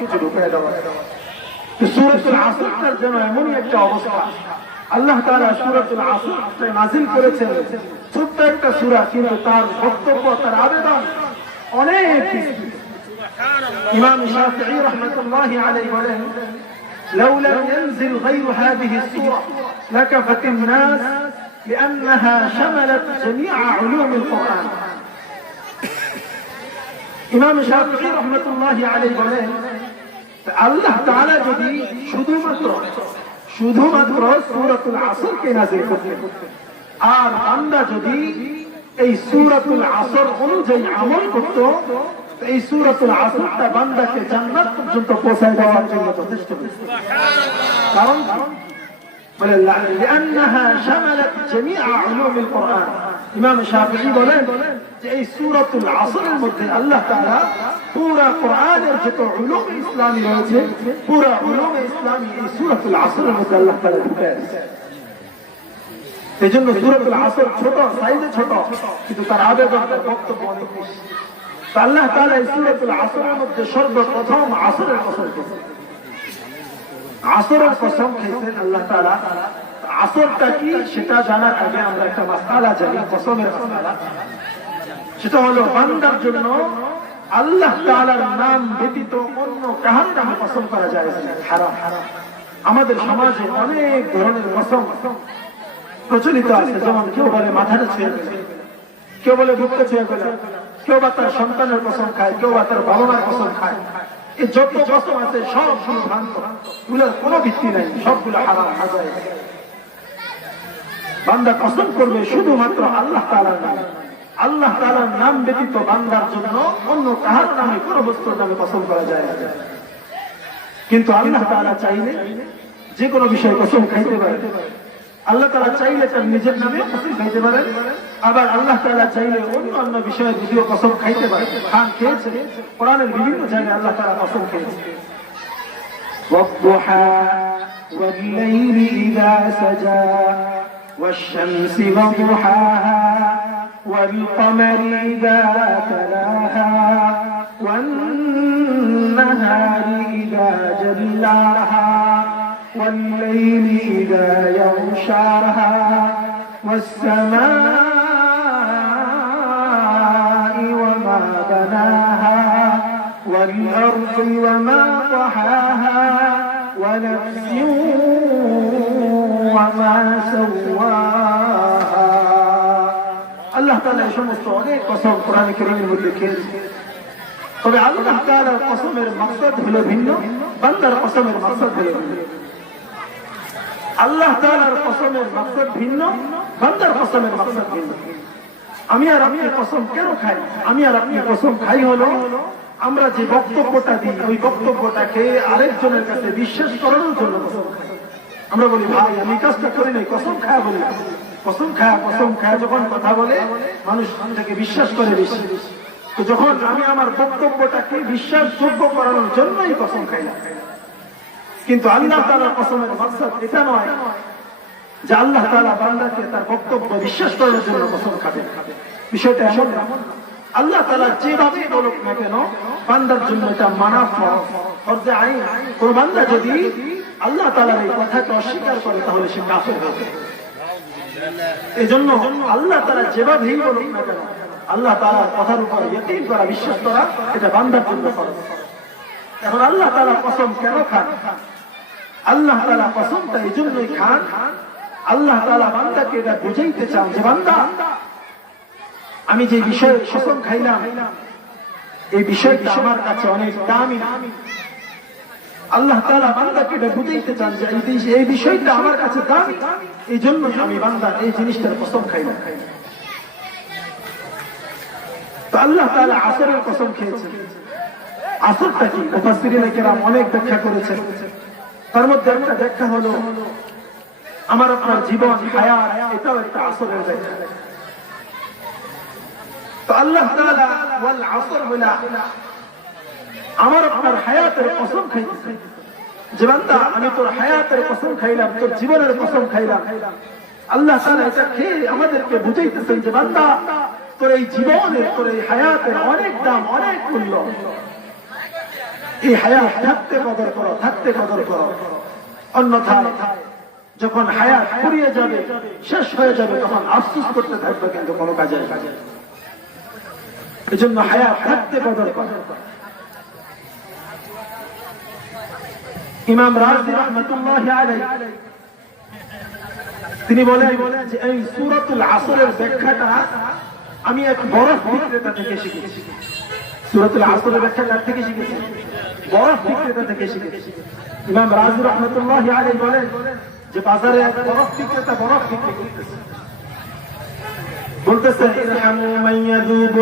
সবকিছু ঢুকে দেওয়া সুরতুল আসরটার যেন এমনই একটা অবস্থা আল্লাহ তাআলা সুরতুল আসর নাজিল করেছেন ছোট্ট একটা সূরা কিন্তু তার বক্তব্য তার আবেদন অনেক বেশি। ইমাম শাফিঈ রাহমাতুল্লাহি আলাইহি বলেন لو لم ينزل غير هذه السورة لكفت الناس لأنها شملت جميع علوم القرآن ইমাম শাফিঈ রহমতুল্লাহি আলাইহি বলেন আল্লাহ তাআলা যদি শুধুমাত্র শুধুমাত্র সূরাতুল আসরকে নাযিল করতেন আর বান্দা যদি এই সূরাতুল আসর অনুযায়ী আমল করত তো এই সূরাতুল আসরটা বান্দাকে জান্নাত পর্যন্ত পৌঁছায় দেওয়ার জন্য যথেষ্ট কারণ বলে لأنها شملت جميع علوم القرآن ইমাম শাফিঈ বলেন যে এই সূরাতুল আসরের মধ্যে আল্লাহ তাআলা পুরা কোরআনের যত উলুম ইসলামী রয়েছে। পুরা উলুম ইসলামী এই সূরাতুল আসরের মধ্যে আল্লাহ ঢুকায় দিয়েছে এই জন্য সূরাতুল আসর ছোট, সাইজে ছোট, কিন্তু তার আবেদন বক্তব্য অনেক আল্লাহ তাআলা এই সূরাতুল আসরের মধ্যে সর্বপ্রথম আসরের কসম আসরের কসম খেয়েছেন আল্লাহ তাআলা। আসরটা কি সেটা জানার আগে আমরা একটা মাসালা জানি, কসমের মাসালা সেটা হলো বান্দার জন্য আল্লাহ তাআলার নাম ব্যতীত অন্য কাহার নামে কসম করা যায় না। হারাম। আমাদের সমাজে অনেক ধরনের কসম প্রচলিত আছে। যেমন কেউ বলে মাথাটা গেলে কেউ বলে বুকটা ছুঁয়ে গেলে কেউ বা তার সন্তানের কসম খায়, কেউ বা তার বাবা মার কসম খায়। এই যত কসম আছে, সবগুলো ভ্রান্ত। এগুলোর কোনো ভিত্তি নাই। সবগুলো হারাম, হাজার। বান্দা কসম করবে শুধুমাত্র আল্লাহ তালার নাম। আল্লাহ তালার নাম ব্যতীত বান্দার জন্য অন্য কাহার নামে কোন বস্তুর নামে কসম করা যায় না কিন্তু আল্লাহ তালা চাইলে যে কোনো বিষয়ে কসম খাইতে পারে আল্লাহ তালা চাইলে তার নিজের নামে কসম খাইতে পারেন আবার আল্লাহ তালা চাইলে অন্য অন্য বিষয়ে যদিও কসম খাইতে পারে খান খেয়েছে কোরআনের বিভিন্ন জায়গায় আল্লাহ তালা কসম খেয়েছে والضحى والليل إذا سجى والشمس وضحاها والقمر إذا تلاها والنهار إذا جلاها والليل إذا يغشاها والسماء وما بناها والأرض وما طحاها ونفس এই সমস্ত অনেক কসম কোরআন কারীমের মধ্যে খেয়েছে তবে আল্লাহ তাআলার কসমের মাকসাদ হলো ভিন্ন, বান্দার কসমের মাকসাদ হলো ভিন্ন। আল্লাহ তাআলার কসমের মাকসাদ ভিন্ন, বান্দার কসমের মাকসাদ ভিন্ন। আমি আর আপনি কসম কেন খাই? আমি আর আপনি কসম খাই হলো, আমরা যে বক্তব্যটা দিই, ওই বক্তব্যটাকে আরেকজনের কাছে বিশ্বাস করানোর জন্য কসম খাই। আমরা বলি, ভাই, আমি কাজটা করি নাই, কসম খায়া বলি। কসম খায়া কসম খায়া, যখন কথা বলে, মানুষ থেকে বিশ্বাস করে বেশি। তো যখন আমি আমার বক্তব্যটাকে বিশ্বাসযোগ্য করানোর জন্যই কসম খাই না কিন্তু আল্লাহ তালার কসমের মকসদ এটা নয় যে আল্লাহ তালা বান্দাকে তার বক্তব্য বিশ্বাস করার জন্য কসম খাবে বিষয়টা এমন না। আল্লাহ তালা যেভাবে বলুক না কেন, বান্দার জন্য এটা মানা ফর্জে। আইন। কোন বান্দা যদি আল্লাহ তালার এই কথাকে অস্বীকার করে, তাহলে সে কাফের হবে এই জন্য আল্লাহ তারা যেভাবেই বলুক না কেন, আল্লাহ তালার কথার উপর করা, বিশ্বাস করা, এটা জন্য এখন আল্লাহ তালা কসম কেন খান? আল্লাহ কসমটা এই জন্যই খান, আল্লাহ তালা বান্দাকে এটা বুঝাইতে চান যে, বান্দা, আমি যে বিষয়ে কসম খাইলাম, এই বিষয়টা আমার কাছে অনেক দামি। আল্লাহ তালা বান্দাকে এটা বুঝাইতে চান যে, এই বিষয়টা আমার কাছে দামি। এই জন্য আমি বান্দা এই জিনিসটার কসম খাইলাম তো আল্লাহ তালা আসরের কসম খেয়েছেন। আসরটা কি? মুফাসসিরিনে কেরাম অনেক ব্যাখ্যা করেছেন। তার মধ্যে একটা ব্যাখ্যা হলো, আমার আপনার জীবন, হায়াত, এটাও একটা আসরের ব্যাখ্যা। তো আল্লাহ আমার আপনার হায়াতের কসম খাইতেছে যে বান্দা, আমি তোর হায়াতের কসম খাইলাম, তোর জীবনের কসম খাইলাম। আল্লাহ এটা খেয়ে আমাদেরকে বুঝাইতেছেন যে বান্দা, তোর এই জীবনের, তোর এই হায়াতের অনেক দাম, অনেক মূল্য। এই হায়াত থাকতে কদর করো, থাকতে কদর করো। অন্যথায় যখন হায়াত ফুরিয়ে যাবে, শেষ হয়ে যাবে, তখন আফসোস করতে থাকবে কিন্তু কোনো কাজে কাজে এই জন্য হায়াত থাকতে কদর করো। ইমাম রাজি রহমতুল্লাহ আলাইহি। তিনি বলেন যে এই সুরতুল আসরের ব্যাখ্যাটা আমি এক বরফ বিক্রেতা থেকে শিখেছি। সুরতুল আসরের ব্যাখ্যা থেকে শিখেছি? বরফ বিক্রেতা থেকে শিখেছি। ইমাম রাজু রহমতুল্লাহ আলাই বলেন যে বাজারে এক বরফ বিক্রেতা বরফ বিক্রি করতেছে। বলতেছে, ইরহামু মান ইয়াযুবু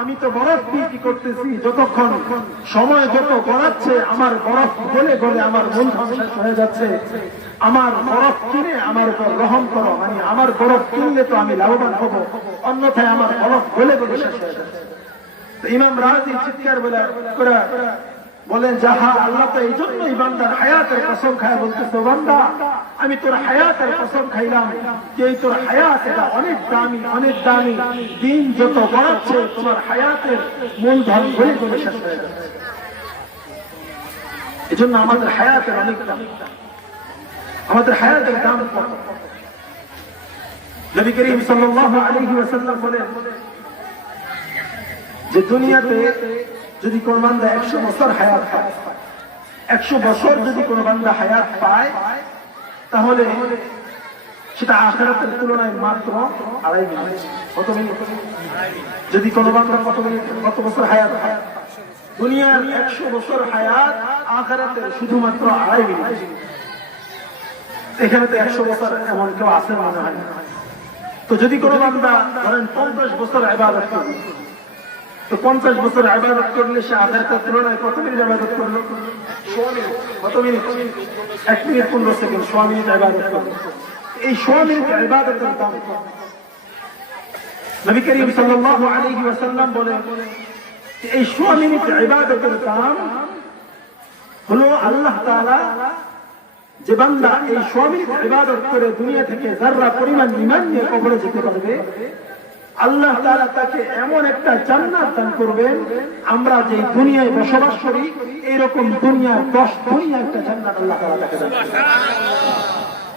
আমি তো বরফ বিক্রি করতেছি, যতক্ষণ সময় যত গড়াচ্ছে, আমার বরফ গলে গলে আমার মূলধন শেষ হয়ে যাচ্ছে। আমার বরফ কিনে আমার উপর রহম করো মানে আমার বরফ কিনলে তো আমি লাভবান হব, অন্যথায় আমার বরফ গলে গলে শেষ হয়ে যাচ্ছে। ইমাম রাজি চিৎকার বলে বলেন, যাহা আল্লাহ তো এই জন্যই বান্দার হায়াতের কসম খায় বলতেছে, বান্দা, আমি তোর হায়াতের কসম খাইলাম। যে তোর হায়াত, এটা অনেক দামি অনেক দামি। দিন যত বাড়াচ্ছে, তোমার হায়াতের মূলধন ঘুরে ঘুরে শেষ হয়ে যাচ্ছে। জন্য আমাদের হায়াতের অনেক দাম। আমাদের হায়াতের দাম কত? নবী করিম সাল্লাল্লাহু আলাইহি ওয়াসাল্লাম বলেন, যে দুনিয়াতে যদি কোন বান্দা একশো বছর হায়াত পায়, একশো বছর যদি কোন বান্দা হায়াত পায়, তাহলে সেটা আখেরাতের তুলনায় মাত্র আড়াই মিনিট। কত মিনিট? যদি কোন বান্দা কত মিনিট, কত বছর হায়াত পায়? দুনিয়ার একশো বছর হায়াত আখেরাতের শুধুমাত্র আড়াই মিনিট। এখানে তো একশো বছর এমন কেউ আছে মনে হয় তো যদি কোনো বান্দা ধরেন পঞ্চাশ বছর করবে তো পঞ্চাশ বছর আবাদত করলে সে আধারটার তুলনায় কত মিনিট আবাদত করল? কত মিনিট? এক মিনিট পনেরো সেকেন্ড সোয়া মিনিট আবাদত করল। এই সোয়া মিনিট আবাদতের দাম নবী করিম সাল্লাল্লাহু আলাইহি ওয়াসাল্লাম বলেন, এই সোয়া মিনিট ইবাদতের দাম হলো আল্লাহ তাআলা যে বান্দা এই সোয়া মিনিট ইবাদত করে দুনিয়া থেকে যারা পরিমাণ ইমান নিয়ে কবরে যেতে পারবে আল্লাহ তাআলা তাকে এমন একটা জান্নাত দান করবেন, আমরা যে দুনিয়ায় বসবাস করি, এরকম দুনিয়ার দশ দুনিয়া একটা জান্নাত আল্লাহ তাআলা তাকে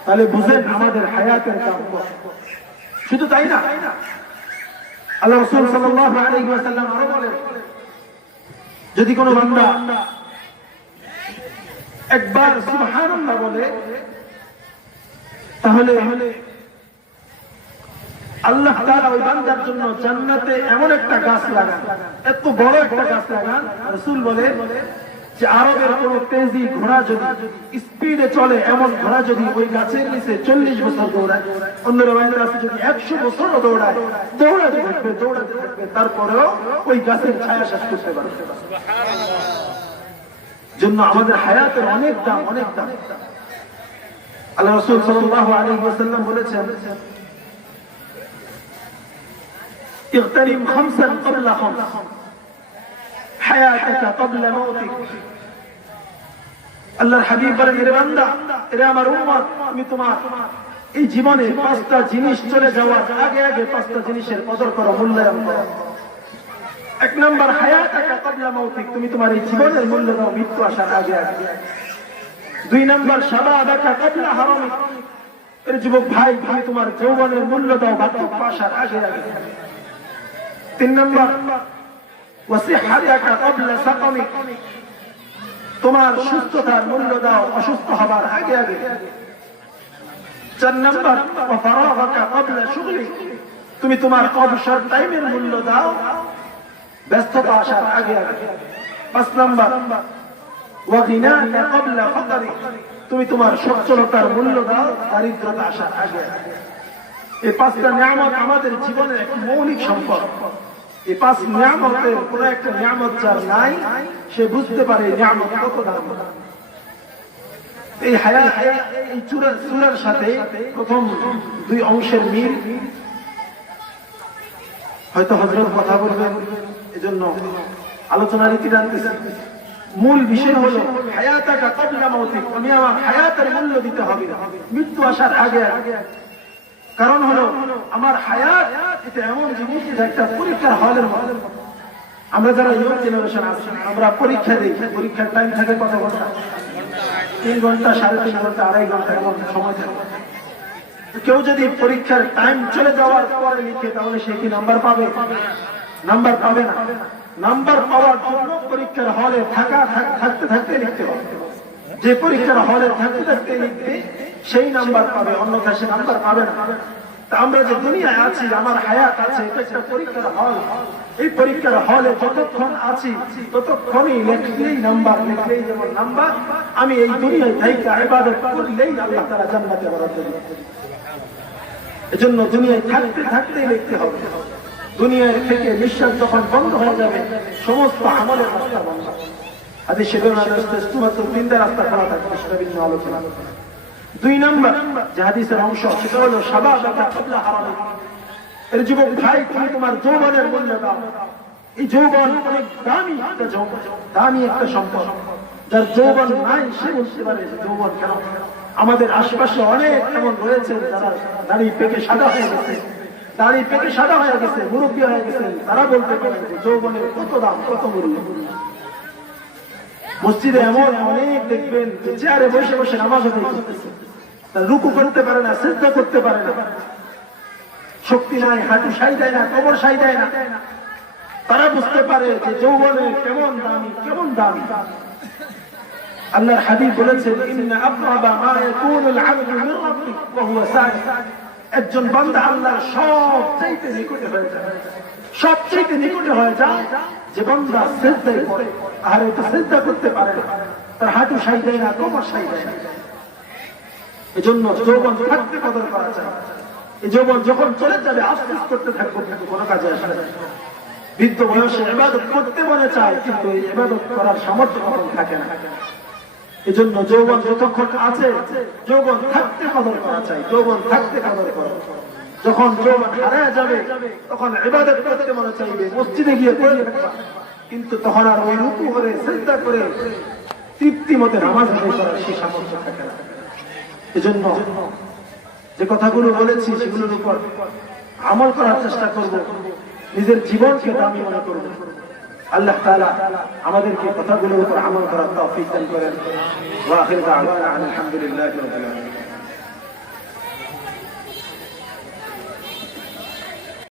তাহলে বুঝেন আমাদের হায়াতের দাম শুধু তাই না? আল্লাহ রসুল ওয়াসাল্লাম আরও বলেন, যদি কোনো বান্দা একবার সুবহানাল্লাহ বলে, তাহলে আল্লাহ তাআলা ওই বান্দার জন্য জান্নাতে এমন একটা গাছ লাগান। এত বড় একটা গাছ লাগান, রাসূল বলে যে আরবের কোন তেজি ঘোড়া যদি স্পিডে চলে, এমন ঘোড়া যদি ওই গাছের নিচে চল্লিশ বছর দৌড়ায়, অন্য রবাইতের আছে যদি একশো বছরও দৌড়ায়, দৌড়াতে থাকবে দৌড়াতে থাকবে, তারপরেও ওই গাছের ছায়া শেষ করতে পারবে। জন্য আমাদের হায়াতের অনেক দাম অনেক দাম। আল্লাহ রসুল আলাইহি ওয়াসাল্লাম বলেছেন اغتنم خمسا قبل خمس حياتك قبل موتك আল্লাহর হাবিব বলেন এর বান্দা এরে আমার উম্মত আমি তোমার এই জীবনে পাঁচটা জিনিস চলে যাওয়ার আগে আগে পাঁচটা জিনিসের কদর করো মূল্যায়ন করো এক নম্বর হায়াতাকা কবলা মৌতিক তুমি তোমার এই জীবনের মূল্য দাও মৃত্যু আসার আগে আগে দুই নম্বর সাদা আদাকা কবলা হারামিক এর যুবক ভাই তুমি তোমার যৌবনের মূল্য দাও বার্ধক্য আসার আগে আগে তিন নম্বর তোমার সুস্থতার মূল্য দাও অসুস্থ হবার আগে আগে চার নম্বর তুমি তোমার অবসর টাইমের মূল্য দাও ব্যস্ততা আসার আগে আগে পাঁচ নম্বর তুমি তোমার সচ্ছলতার মূল্য দাও দারিদ্রতা আসার আগে আগে এই পাঁচটা নিয়ামত আমাদের জীবনের এক মৌলিক সম্পদ। হায়া হয়তো হজরত কথা বলবেন, এজন্য আলোচনা রীতি জানতেছে মূল বিষয় হলো, হায়াতাকা কবলা মৌতিক আমি আমার হায়াতের মূল্য দিতে হবে। মৃত্যু আসার আগে কারণ হলো, আমার হায়াত, এটা এমন জিনিস একটা পরীক্ষার হলের আমরা যারা ইয়ং জেনারেশন আমরা পরীক্ষা দিই, পরীক্ষার টাইম থাকে কত ঘণ্টা? তিন ঘণ্টা, সাড়ে তিন ঘণ্টা, আড়াই ঘণ্টা, এমন সময় থাকে। কেউ যদি পরীক্ষার টাইম চলে যাওয়ার পরে লিখে, তাহলে সে কি নাম্বার পাবে? নাম্বার পাবে না। নাম্বার পাওয়ার জন্য পরীক্ষার হলে থাকা, থাক- থাকতে থাকতে লিখতে হবে। যে পরীক্ষার হলে থাকতে থাকতে লিখবে সেই নাম্বার পাবে অন্যথা সে নাম্বার পাবে না। আমরা যে দুনিয়ায় আছি আমার হায়াত আছে, এটা একটা পরীক্ষার হল। এই পরীক্ষার হলে যতক্ষণ আছি, ততক্ষণই লেখলেই নাম্বার, লেখলেই যেমন নাম্বার, আমি এই দুনিয়ায় থাইকা ইবাদত করলেই আল্লাহ তারা জান্নাতে বরাদ্দ এজন্য দুনিয়ায় থাকতে থাকতেই লিখতে হবে। দুনিয়ার থেকে নিঃশ্বাস যখন বন্ধ হয়ে যাবে, সমস্ত আমলের রাস্তা বন্ধ। আদি সেগুলো তিনটা রাস্তা খোলা থাকবে, সেটা বিভিন্ন আলোচনা। দুই নম্বর অংশ এর যুবক ভাই, তুমি তোমার যৌবনের মূল্য দাও। এই যৌবন অনেক দামি একটা যৌবন, দামি একটা সম্পদ। যার যৌবন নাই, সে পারে যৌবন কেন। আমাদের আশেপাশে অনেক এমন রয়েছে যারা দাড়ি পেকে সাদা হয়ে গেছে। দাঁড়িয়ে পেকে সাদা হয়ে গেছে, মুরব্বী হয়ে গেছে। তারা বলতে পারে যৌবনের কত দাম, কত মূল্য। মসজিদে এমন অনেক দেখবেন চেয়ারে বসে বসে নামাজ আদায় করতেছে। রুকু করতে পারে না চেষ্টা করতে পারে না। শক্তি নাই, হাঁটু সাই দেয় না, কবর সাই দেয় না। তারা বুঝতে পারে যে যৌবনে কেমন দামি কেমন দামি। আল্লাহর হাবিব বলেছেন, ইন্না আবরাবা মা ইয়াকুনুল আবদু মিন রাব্বি ওয়া হুয়া সাজিদ একজন বান্দা আল্লাহর সবচাইতে নিকটে হয়ে যায়। সবচাইতে নিকটে হয়ে যায় যে বান্দা সিজদায় পড়ে। আর এটা সিজদা করতে পারে না। তার হাঁটু সাই দেয় না, কোমর সাই দেয় না। যৌবন থাকতে কদর করা যায়। এই যৌবন যখন চলে যাবে করতে থাকব, কিন্তু কোনো কাজে আসবে বৃদ্ধ বয়সে এবাদত করতে মনে চায়, কিন্তু এই এবাদত করার সামর্থ্য কখন থাকে না। এজন্য যৌবন যতক্ষণ আছে, যৌবন থাকতে কদর করা চাই। যৌবন থাকতে কদর করা। যখন যৌবন হারায় যাবে, তখন ইবাদত করতে মনে চাইবে, মসজিদে গিয়ে পড়ে কিন্তু তখন আর ওই রুকু করে চিন্তা করে, তৃপ্তি মতে নামাজ আদায় করার সেই সামর্থ্য থাকে না। এজন্য যে কথাগুলো বলেছি, সেগুলোর উপর আমল করার চেষ্টা করব। নিজের জীবনকে দামি মনে করব। আল্লাহ তাআলা আমাদেরকে কথাগুলোর উপর আমল করার তৌফিক দান করেন। ওয়া আখির দাওয়ানা আলহামদুলিল্লাহি রাব্বিল আলামিন।